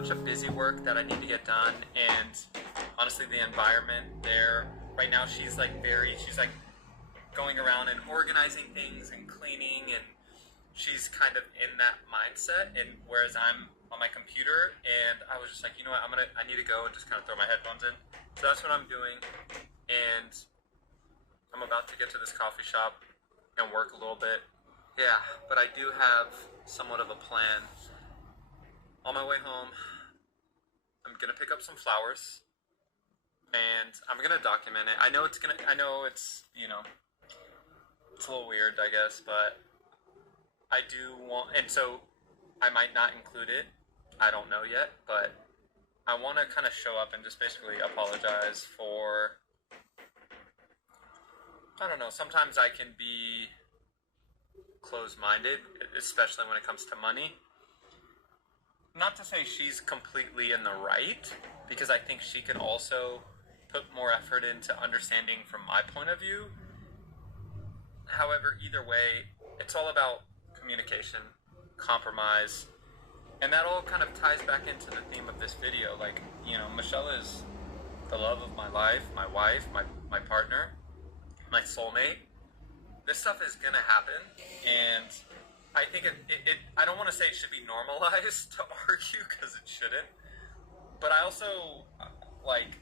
bunch of busy work that I need to get done, and honestly, the environment there right now, she's like going around and organizing things and cleaning, and she's kind of in that mindset, and whereas I'm on my computer, and I was just like, you know what, I need to go and just kind of throw my headphones in. So that's what I'm doing, and I'm about to get to this coffee shop and work a little bit. Yeah, but I do have somewhat of a plan. On my way home, I'm gonna pick up some flowers, and I'm gonna document it. I know it's, you know, it's a little weird, I guess, but I do want, and so I might not include it. I don't know yet, but I want to kind of show up and just basically apologize for, I don't know, sometimes I can be closed-minded, especially when it comes to money. Not to say she's completely in the right, because I think she could also put more effort into understanding from my point of view. However, either way, it's all about communication, compromise, and that all kind of ties back into the theme of this video. Like, you know, Michelle is the love of my life, my wife, my partner, my soulmate. This stuff is gonna happen, and I think I don't want to say it should be normalized to argue, because it shouldn't, but I also, like,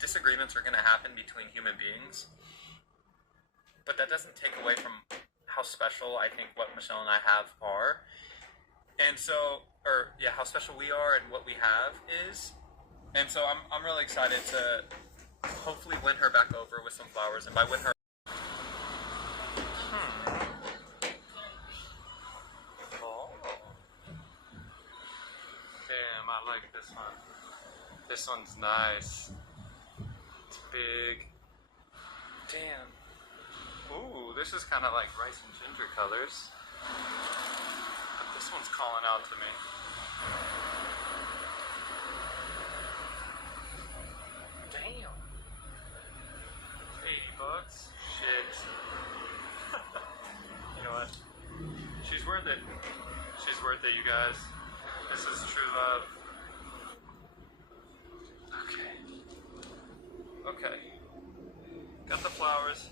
disagreements are gonna happen between human beings, but that doesn't take away from how special I think what Michelle and I have are. And so, how special we are and what we have is. And so I'm really excited to hopefully win her back over with some flowers. And by win her, oh, damn, I like this one. This one's nice. It's big. Damn. Ooh, this is kind of like rice and ginger colors. But this one's calling out to me. Damn. $80. Shit. You know what? She's worth it. She's worth it, you guys. This is true love. Okay. Got the flowers.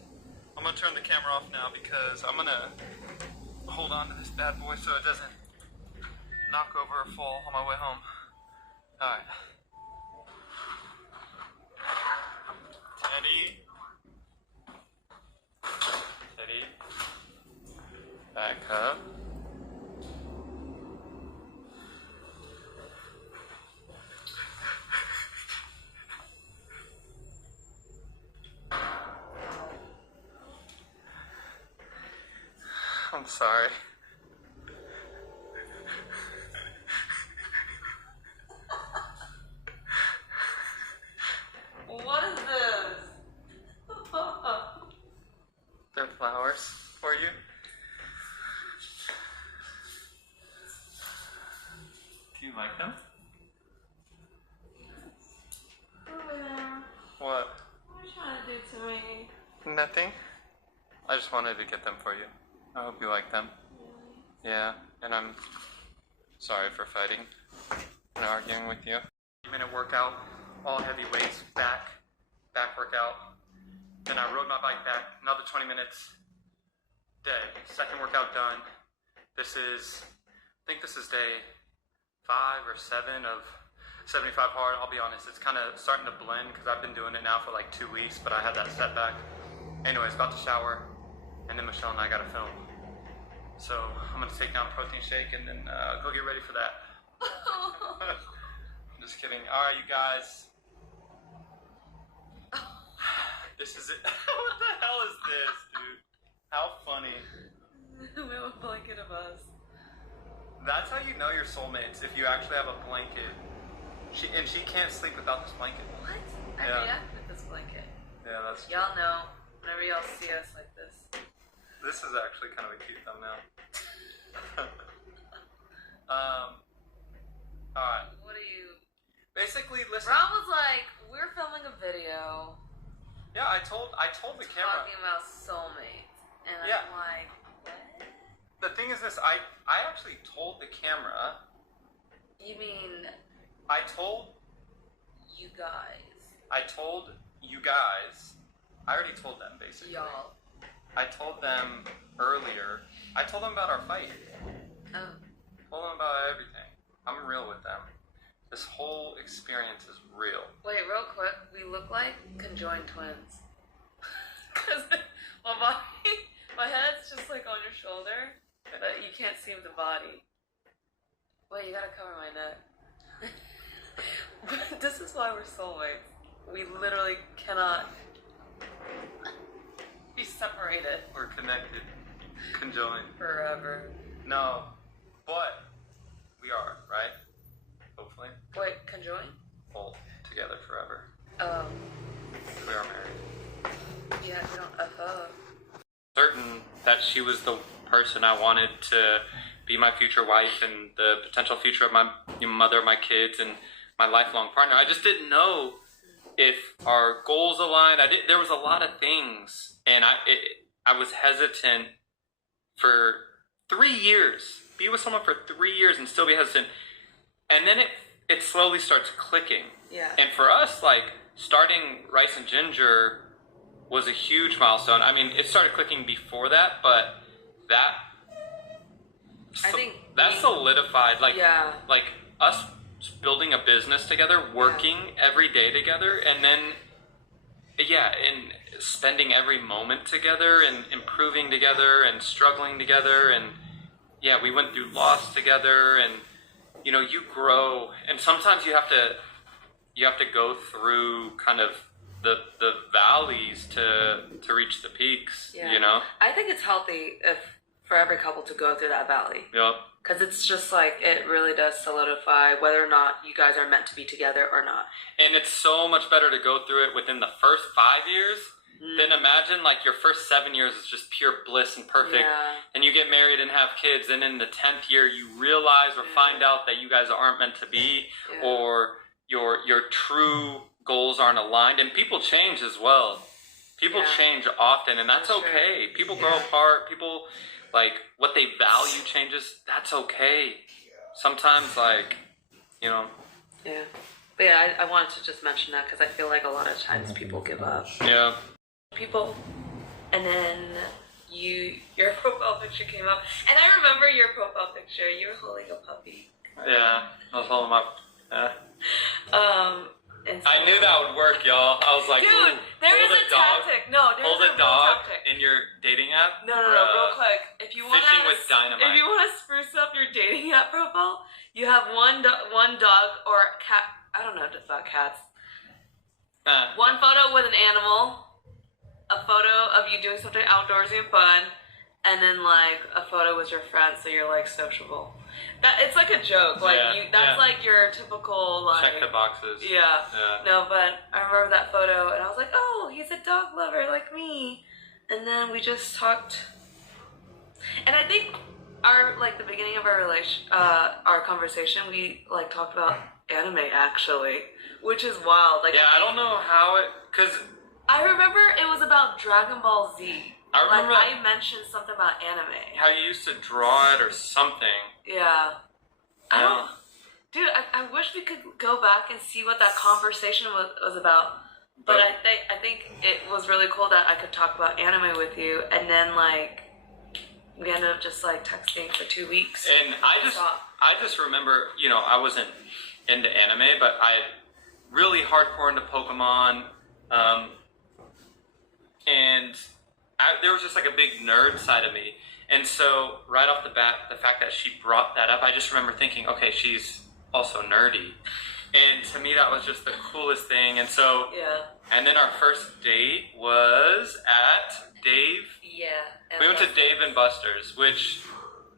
I'm gonna turn the camera off now because I'm gonna hold on to this bad boy so it doesn't knock over or fall on my way home. Alright. Teddy. Teddy. Back up. I'm sorry. What is this? They're flowers for you. Do you like them? Over there. What? What are you trying to do to me? Nothing. I just wanted to get them for you. I hope you like them. Really? Yeah, and I'm sorry for fighting and arguing with you. 20-minute workout, all heavy weights, back workout. Then I rode my bike back, another 20 minutes, day. Second workout done. I think this is day 5 or 7 of 75 hard. I'll be honest, it's kind of starting to blend because I've been doing it now for like 2 weeks, but I had that setback. Anyways, about to shower, and then Michelle and I gotta film. So I'm gonna take down a protein shake and then go get ready for that. I'm just kidding. All right, you guys. This is it. What the hell is this, dude? How funny. We have a blanket of us. That's how you know you're soulmates, if you actually have a blanket. She can't sleep without this blanket. What? I Yeah. react with this blanket. Yeah, that's true. Y'all know, whenever y'all see us like this. This is actually kind of a cute thumbnail. Alright. What are you... Basically, listen. Rob was like, we're filming a video. Yeah, I told the camera. Talking about soulmates. And Yeah. I'm like, what? The thing is this, I actually told the camera. You mean I told you guys. I already told them, basically. Y'all. I told them earlier. I told them about our fight. Oh. Told them about everything. I'm real with them. This whole experience is real. Wait, real quick. We look like conjoined twins. Because my head's just like on your shoulder, but you can't see the body. Wait, you gotta cover my neck. But this is why we're soulmates. We literally cannot be separated We're connected. Conjoined. forever. No. But we are, right? Hopefully. Wait, conjoined? Both together forever. We are married. Yeah, we don't F up. Certain that she was the person I wanted to be my future wife and the potential future of my mother, my kids, and my lifelong partner. I just didn't know if our goals aligned. There was a lot of things, and I was hesitant for 3 years. Be with someone for 3 years and still be hesitant. And then it slowly starts clicking. Yeah. And for us, like, starting Rice and Ginger was a huge milestone. I mean, it started clicking before that, but that solidified, like, yeah. like us building a business together, working every day together, and then, and spending every moment together, and improving together, and struggling together, and we went through loss together, and you grow, and sometimes you have to go through kind of the valleys to reach the peaks. Yeah. I think it's healthy for every couple to go through that valley. Yep. Because it's just like, it really does solidify whether or not you guys are meant to be together or not. And it's so much better to go through it within the first 5 years than imagine like your first 7 years is just pure bliss and perfect. Yeah. And you get married and have kids, and in the 10th year you realize or find out that you guys aren't meant to be, or your true goals aren't aligned. And people change as well. People change often, and that's okay. People grow apart. People, like, what they value changes. That's okay. Sometimes, like, Yeah. But yeah, I wanted to just mention that because I feel like a lot of times people give up. Yeah. People, and then your profile picture came up, and I remember your profile picture. You were holding a puppy. Yeah, I was holding my. Yeah. And so, I knew that would work, y'all. I was like, dude, there is a tactic. No, there's hold a a dog tactic. in your dating app. No, real quick. If you want Fishing with dynamite. If you want to spruce up your dating app profile, you have one dog or cat. I don't know about cats. One photo with an animal, a photo of you doing something outdoorsy and fun, and then like a photo with your friends, so you're like sociable. It's like a joke. Like that's like your typical like check the boxes. Yeah. No, but I remember that photo, and I was like, oh, he's a dog lover like me. And then we just talked, and I think the beginning of our conversation, we like talked about anime actually, which is wild. Like, I don't know how because I remember it was about Dragon Ball Z. I remember I mentioned something about anime. How you used to draw it or something. Yeah. I don't. Dude, I wish we could go back and see what that conversation was about. But I think it was really cool that I could talk about anime with you, and then like we ended up just like texting for 2 weeks. And I just remember, I wasn't into anime, but I really hardcore into Pokemon, and there was just like a big nerd side of me. And so right off the bat, the fact that she brought that up, I just remember thinking, okay, she's also nerdy. And to me, that was just the coolest thing. And so, and then our first date was at Dave. Yeah. We went to Dave and Buster's, which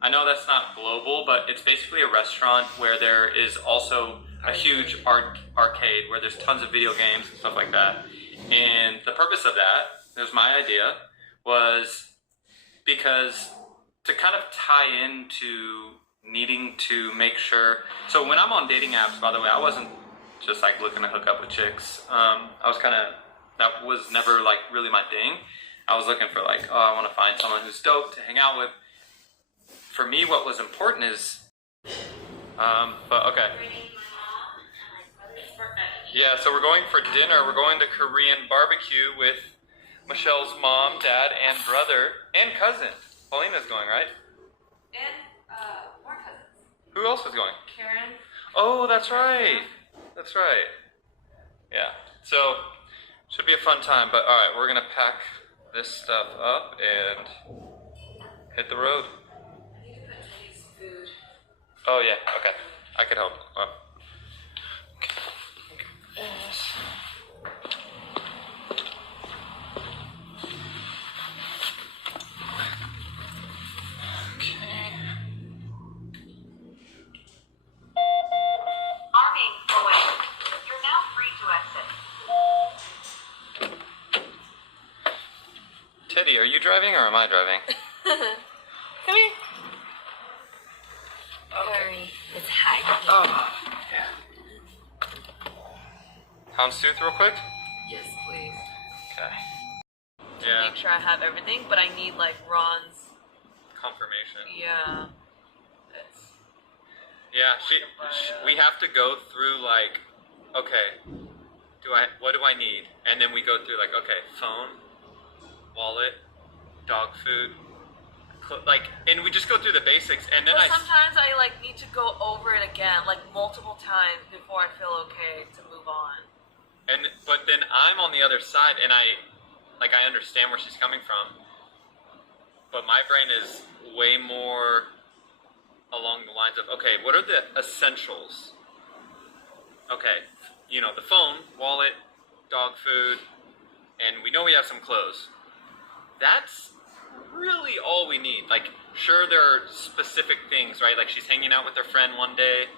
I know that's not global, but it's basically a restaurant where there is also a huge arcade where there's tons of video games and stuff like that. And the purpose of that, it was my idea, was because to kind of tie into needing to make sure. So when I'm on dating apps, by the way, I wasn't just like looking to hook up with chicks. That was never like really my thing. I was looking for like, I want to find someone who's dope to hang out with. For me, what was important is, but okay. Yeah, so we're going for dinner. We're going to Korean barbecue with Michelle's mom, dad, and brother, and cousin. Paulina's going, right? And more cousins. Who else is going? Karen. Oh, that's right. That's right. Yeah. So, should be a fun time. But all right, we're gonna pack this stuff up and hit the road. I need to put Teddy's food. Oh yeah. Okay. I could help. Oh. Okay. Yes. Arming away. You're now free to exit. Teddy, are you driving or am I driving? Come here. Sorry, it's high. Oh, yeah. Houndstooth real quick? Yes, please. Okay. Yeah. Make sure I have everything, but I need like Ron's. Confirmation. Yeah. It's. Yeah, we have to go through like, okay, what do I need? And then we go through like, okay, phone, wallet, dog food, and we just go through the basics, and then But sometimes I like need to go over it again, like multiple times before I feel okay to move on. But then I'm on the other side, and I understand where she's coming from, but my brain is way more along the lines of, okay, what are the essentials? Okay, the phone, wallet, dog food, and we know we have some clothes. That's really all we need. Like, sure, there are specific things, right? Like, she's hanging out with her friend one day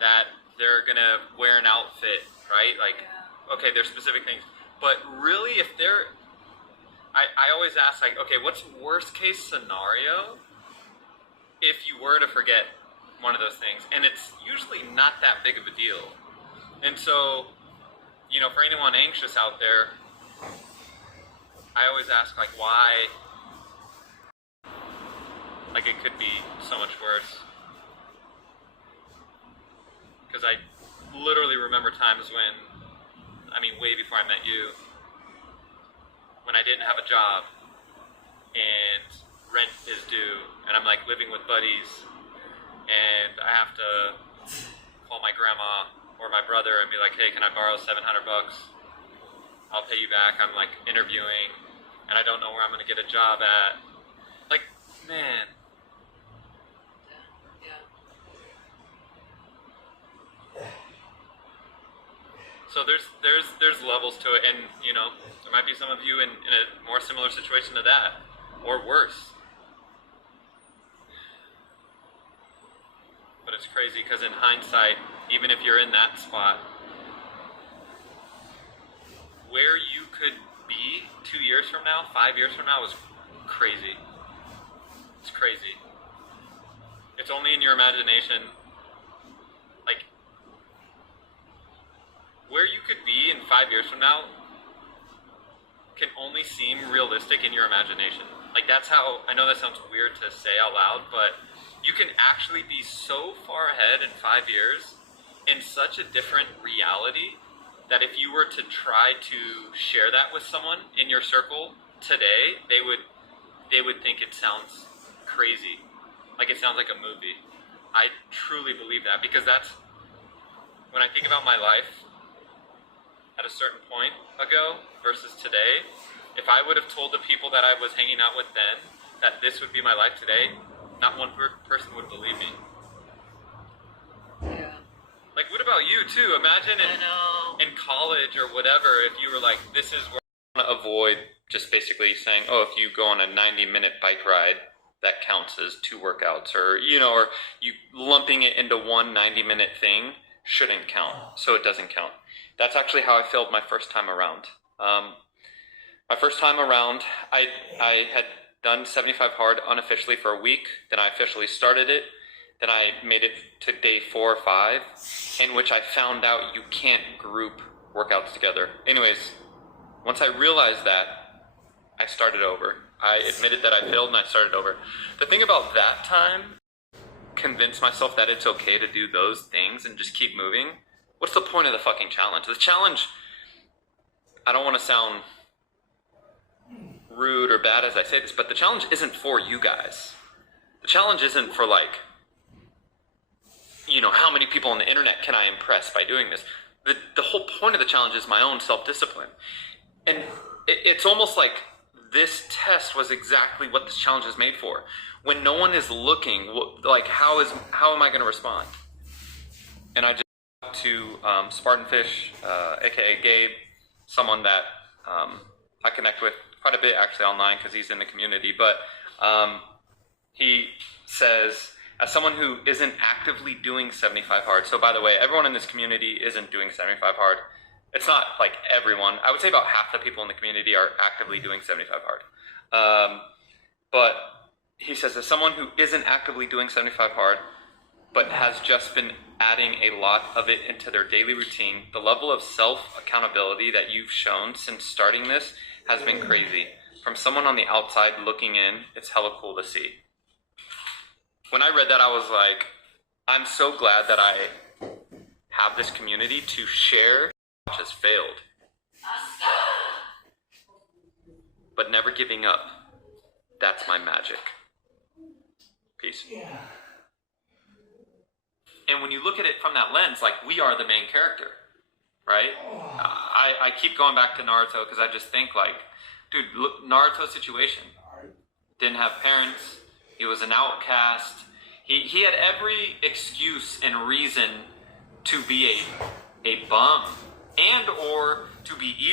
that they're gonna wear an outfit, right? Like, okay, there's specific things. But really, if they're... I always ask, like, okay, what's worst case scenario if you were to forget one of those things? And it's usually not that big of a deal. And so, for anyone anxious out there, I always ask, like, why? Like, it could be so much worse. Because I literally remember times when, way before I met you, when I didn't have a job, and rent is due, and I'm like living with buddies, and I have to call my grandma or my brother and be like, hey, can I borrow $700? I'll pay you back. I'm like interviewing, and I don't know where I'm going to get a job at. Like, man. Yeah. So there's levels to it, and there might be some of you in a more similar situation to that, or worse. But it's crazy because in hindsight, even if you're in that spot, where you could be 2 years from now, 5 years from now is crazy. It's crazy. It's only in your imagination. Like, where you could be in 5 years from now can only seem realistic in your imagination. Like, that's how, I know that sounds weird to say out loud, but you can actually be so far ahead in 5 years in such a different reality that if you were to try to share that with someone in your circle today, they would think it sounds crazy. Like, it sounds like a movie. I truly believe that, because that's, when I think about my life at a certain point ago versus today, if I would have told the people that I was hanging out with then that this would be my life today, not one person would believe me. Yeah. Like, what about you too? Imagine in college or whatever, if you were like, this is where I want to avoid just basically saying, oh, if you go on a 90-minute bike ride, that counts as 2 workouts, or, or you lumping it into one 90-minute thing shouldn't count, so it doesn't count. That's actually how I failed my first time around. My first time around, I had done 75 hard unofficially for a week, then I officially started it, then I made it to day 4 or 5, in which I found out you can't group workouts together. Anyways, once I realized that, I started over. I admitted that I failed and I started over. The thing about that time, convince myself that it's okay to do those things and just keep moving, what's the point of the fucking challenge? The challenge, I don't want to sound rude or bad as I say this, but the challenge isn't for you guys. The challenge isn't for like, you know, how many people on the internet can I impress by doing this? The whole point of the challenge is my own self-discipline. And it's almost like this test was exactly what this challenge is made for. When no one is looking, like how am I going to respond? And I just talked to Spartan Fish, aka Gabe, someone that I connect with quite a bit actually online because he's in the community. But he says, as someone who isn't actively doing 75 hard, so by the way, everyone in this community isn't doing 75 hard. It's not like everyone. I would say about half the people in the community are actively doing 75 hard. But he says, as someone who isn't actively doing 75 hard, but has just been adding a lot of it into their daily routine, the level of self-accountability that you've shown since starting this has been crazy. From someone on the outside looking in, it's hella cool to see. When I read that, I was like, I'm so glad that I have this community to share what has failed. But never giving up. That's my magic. Peace. Yeah. And when you look at it from that lens, like, we are the main character, right? I keep going back to Naruto because I just think, like, dude, look, Naruto's situation. Didn't have parents. He was an outcast. He had every excuse and reason to be a bum and or to be evil.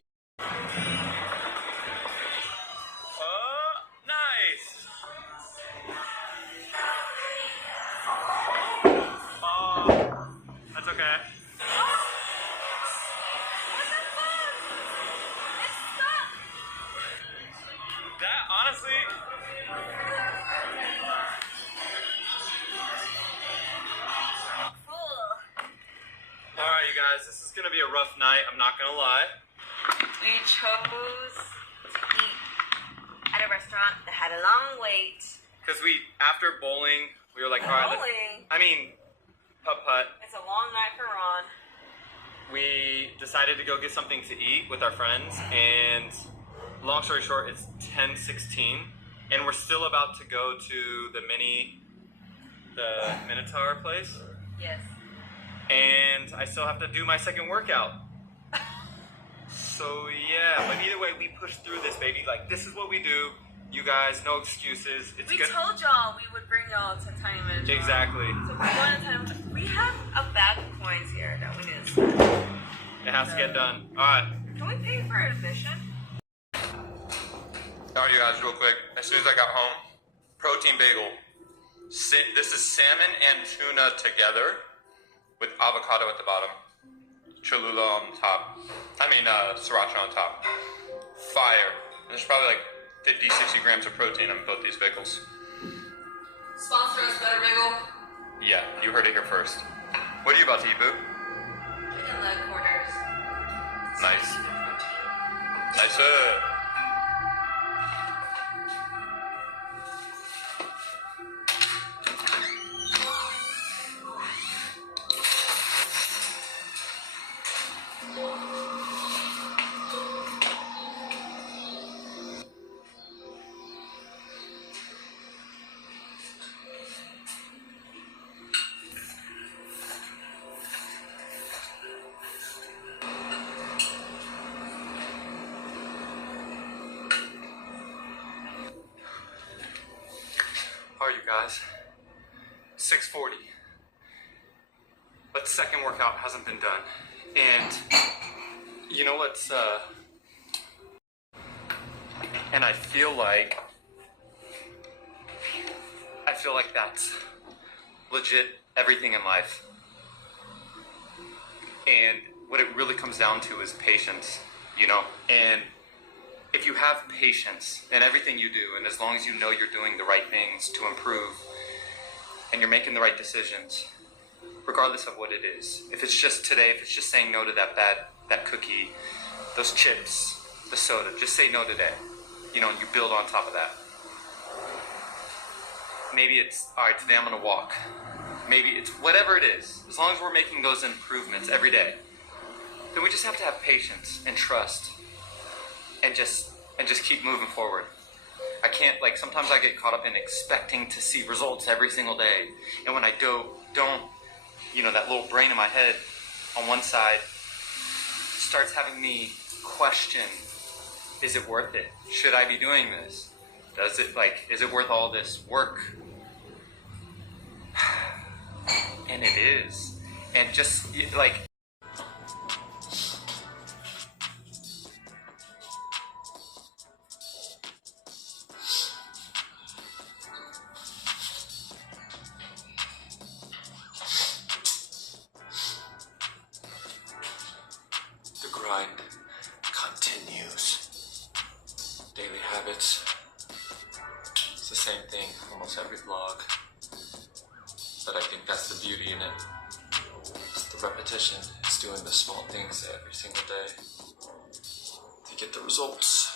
Nice. That's okay. That honestly. Alright, you guys, this is gonna be a rough night, I'm not gonna lie. We chose to eat at a restaurant that had a long wait. Because after bowling, we were like, alright, putt-putt. It's a long night for Ron. We decided to go get something to eat with our friends, and long story short, it's 10:16, and we're still about to go to the Minotaur place. Yes. And I still have to do my second workout. So yeah, but either way, we pushed through this, baby. Like, this is what we do. You guys, no excuses. We told y'all we would bring y'all to Tiny Minotaur. Exactly. So we're going to Tiny Minotaur. We have a bag of coins here that we need to spend. It has to get done. Alright. Can we pay for admission? Alright, you guys, real quick. As soon as I got home, protein bagel. This is salmon and tuna together with avocado at the bottom. Cholula on top. Sriracha on top. Fire. And there's probably like 50, 60 grams of protein on both these bagels. Sponsor us, Better Bagel. Yeah, you heard it here first. What are you about to eat, boo? Chicken leg quarters. Nice. Nice. How are you guys? 6:40. But the second workout hasn't been done. And you know what's and I feel like that's legit everything in life. And what it really comes down to is patience, you know? And if you have patience in everything you do, and as long as you know you're doing the right things to improve, and you're making the right decisions, regardless of what it is. If it's just today, if it's just saying no to that cookie, those chips, the soda, just say no today. You know, and you build on top of that. Maybe it's, all right, today I'm gonna walk. maybe it's whatever it is, as long as we're making those improvements every day, then we just have to have patience and trust and just keep moving forward. I can't, like, sometimes I get caught up in expecting to see results every single day, and when I don't, you know, that little brain in my head on one side starts having me question, is it worth it? Should I be doing this? Does it, like, is it worth all this work? And it is. And just, like... The grind continues. Daily habits. It's the same thing, almost every vlog. But I think that's the beauty in it. It's the repetition. It's doing the small things every single day to get the results,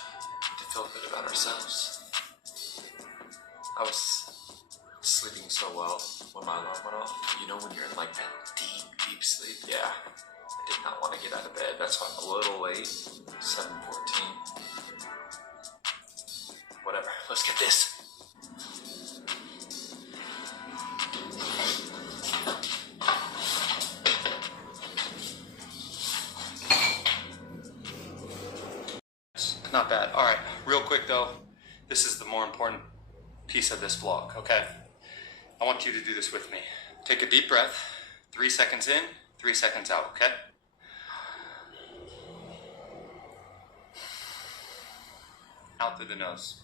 to feel good about ourselves. I was sleeping so well when my alarm went off. You know when you're in like that deep sleep? Yeah. I did not want to get out of bed. That's why I'm a little late. 7:14. Whatever. Let's get this. Not bad. All right, real quick though, this is the more important piece of this vlog, okay? I want you to do this with me. Take a deep breath, 3 seconds in, 3 seconds out, okay? Out through the nose.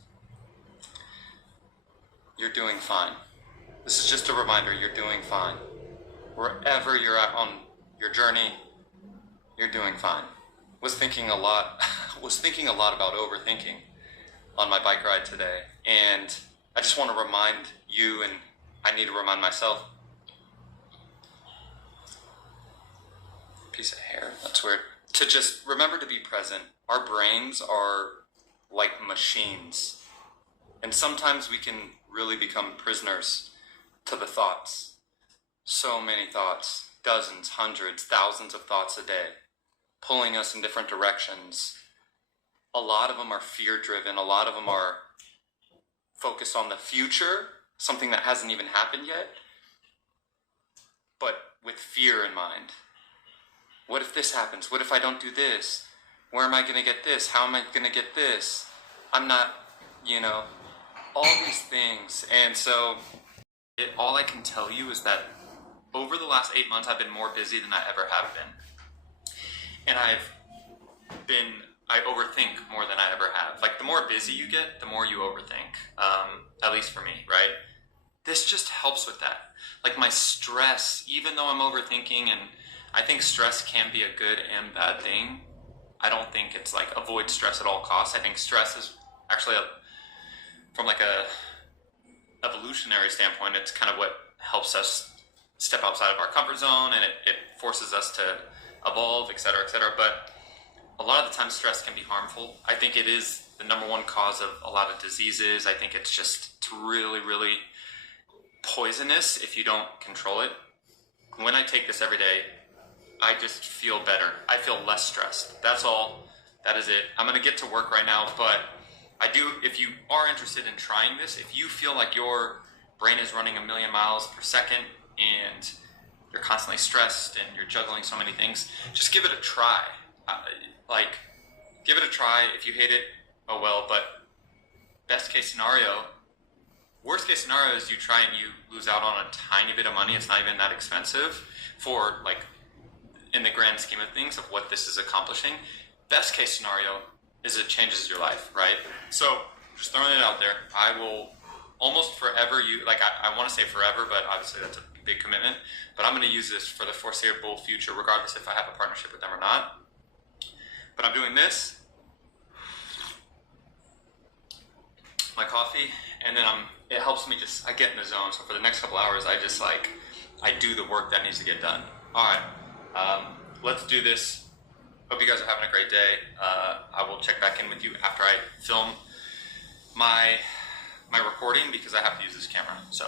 You're doing fine. This is just a reminder, you're doing fine. Wherever you're at on your journey, you're doing fine. Was thinking a lot about overthinking on my bike ride today, and I just want to remind you, and I need to remind myself. Piece of hair, that's weird. To just remember to be present. Our brains are like machines, and sometimes we can really become prisoners to the thoughts. So many thoughts, dozens, hundreds, thousands of thoughts a day, pulling us in different directions. A lot of them are fear-driven. A lot of them are focused on the future, something that hasn't even happened yet, but with fear in mind. What if this happens? What if I don't do this? Where am I going to get this? How am I going to get this? I'm not, you know, all these things. And so all I can tell you is that over the last 8 months, I've been more busy than I ever have been. And I overthink more than I ever have. Like, the more busy you get, the more you overthink. At least for me, right? This just helps with that. Like, my stress, even though I'm overthinking, and I think stress can be a good and bad thing. I don't think it's like avoid stress at all costs. I think stress is actually, from like a evolutionary standpoint, it's kind of what helps us step outside of our comfort zone, and it forces us to evolve, etc., etc. But a lot of the time stress can be harmful. I think it is the number one cause of a lot of diseases. I think it's really, really poisonous if you don't control it. When I take this every day, I just feel better. I feel less stressed. That's all. That is it. I'm going to get to work right now, but I do, if you are interested in trying this, if you feel like your brain is running 1,000,000 miles per second and you're constantly stressed and you're juggling so many things, just give it a try. Give it a try. If you hate it, oh well, but best case scenario, worst case scenario is you try and you lose out on a tiny bit of money. It's not even that expensive for, like, in the grand scheme of things of what this is accomplishing. Best case scenario is it changes your life, right? So just throwing it out there, I will almost forever I want to say forever, but obviously that's a big commitment, but I'm going to use this for the foreseeable future, regardless if I have a partnership with them or not. But I'm doing this, my coffee, and then it helps me I get in the zone. So for the next couple hours, I do the work that needs to get done. All right, let's do this. Hope you guys are having a great day. I will check back in with you after I film my recording, because I have to use this camera. So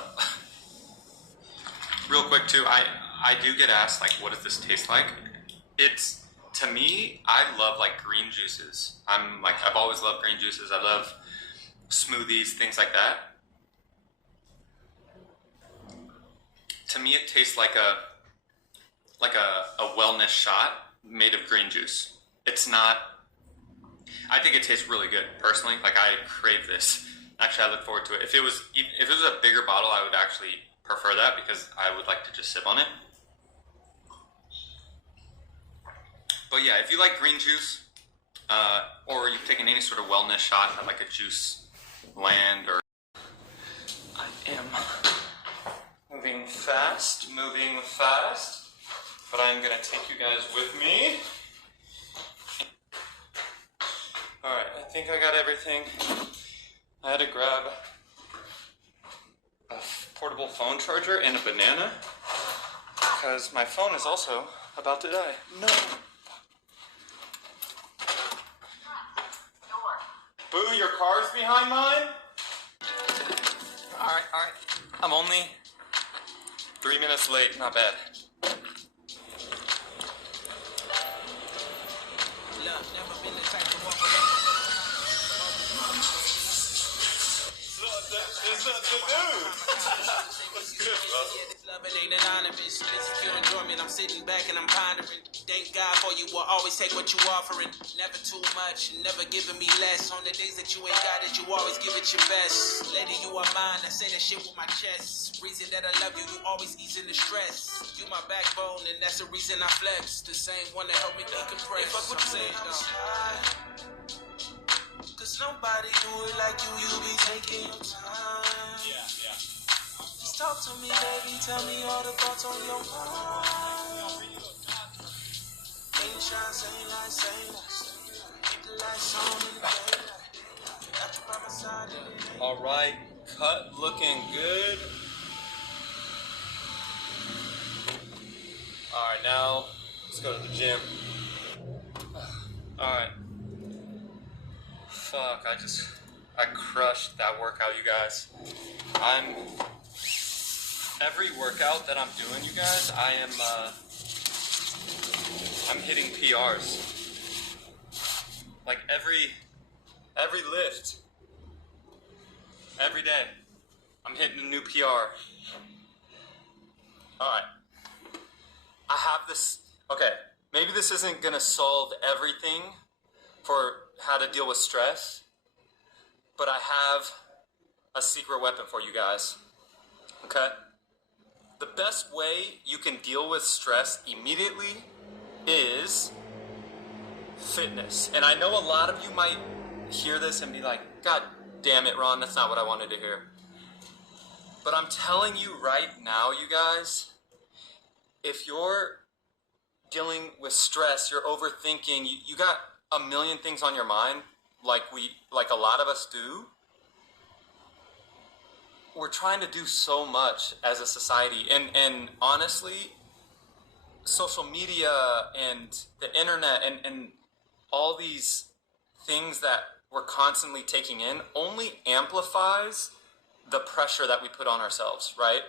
Real quick too, I do get asked like, what does this taste like? It's, to me, I love like green juices. I've always loved green juices. I love smoothies, things like that. To me, it tastes like a wellness shot made of green juice. It's not. I think it tastes really good personally. Like, I crave this. Actually, I look forward to it. If it was a bigger bottle, I would actually prefer that because I would like to just sip on it. But yeah, if you like green juice, or you've taken any sort of wellness shot at like a juice land, or I am moving fast, but I'm gonna take you guys with me. Alright, I think I got everything. I had to grab a portable phone charger and a banana because my phone is also about to die. No. Boo, your car's behind mine? Alright. I'm only 3 minutes late, not bad. This is the dude. What's good, bro? If you enjoy me and I'm sitting back and I'm pondering, thank God for you will always take what you offering. Never too much, never giving me less. On the days that you ain't got it, you always give it your best. Lady, you are mine, I say that shit with my chest. Reason that I love you, you always easing the stress. You my backbone and that's the reason I flex. The same one that helped me decompress. Fuck what you saying, though. Cause nobody do it like you be taking your time. Yeah. Just talk to me, baby, tell me all the thoughts on your mind. Ain't trying to say lies. Keep the lights on in the daylight. Got you by my side in the day. Alright, cut looking good. Alright, now let's go to the gym. Alright. Fuck, I crushed that workout, you guys. Every workout that I'm doing, you guys, I'm hitting PRs. Like every lift, every day, I'm hitting a new PR. Alright. I have this, okay, maybe this isn't gonna solve everything for how to deal with stress, but I have a secret weapon for you guys, okay? The best way you can deal with stress immediately is fitness. And I know a lot of you might hear this and be like, God damn it, Ron, that's not what I wanted to hear. But I'm telling you right now, you guys, if you're dealing with stress, you're overthinking, you got a million things on your mind, like a lot of us do. We're trying to do so much as a society, and honestly, social media and the internet and all these things that we're constantly taking in only amplifies the pressure that we put on ourselves, right?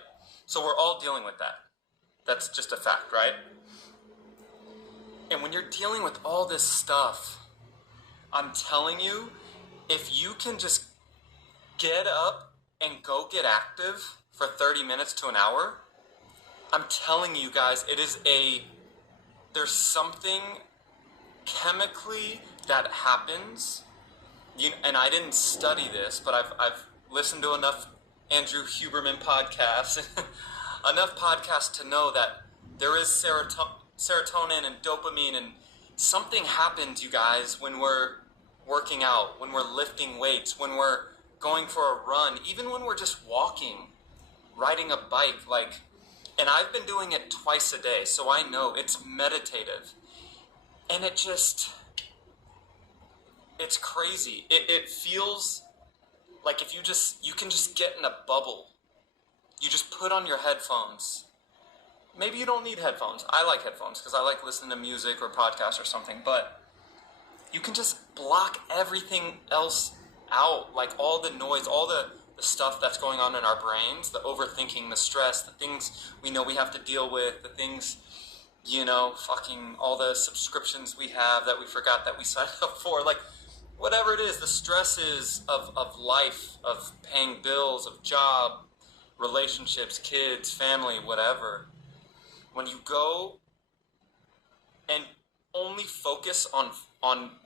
So we're all dealing with that. That's just a fact, right? And when you're dealing with all this stuff, I'm telling you, if you can just get up and go get active for 30 minutes to an hour, I'm telling you guys, there's something chemically that happens, and I didn't study this, but I've listened to enough Andrew Huberman podcasts, enough podcasts to know that there is serotonin and dopamine, and something happens, you guys, when we're working out, when we're lifting weights, when we're going for a run, even when we're just walking, riding a bike, and I've been doing it twice a day, so I know it's meditative, and it's crazy. It feels like if you can just get in a bubble. You just put on your headphones. Maybe you don't need headphones. I like headphones because I like listening to music or podcasts or something, but you can just block everything else out, like all the noise, all the the stuff that's going on in our brains, the overthinking, the stress, the things we know we have to deal with, the things, fucking all the subscriptions we have that we forgot that we signed up for, like, whatever it is, the stresses of life, of paying bills, of job, relationships, kids, family, whatever. When you go and only focus on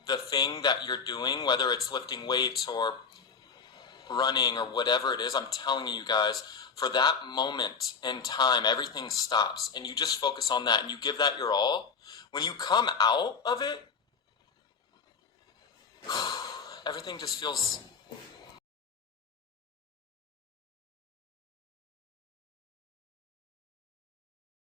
the thing that you're doing, whether it's lifting weights or running or whatever it is, I'm telling you guys, for that moment in time, everything stops and you just focus on that and you give that your all. When you come out of it, everything just feels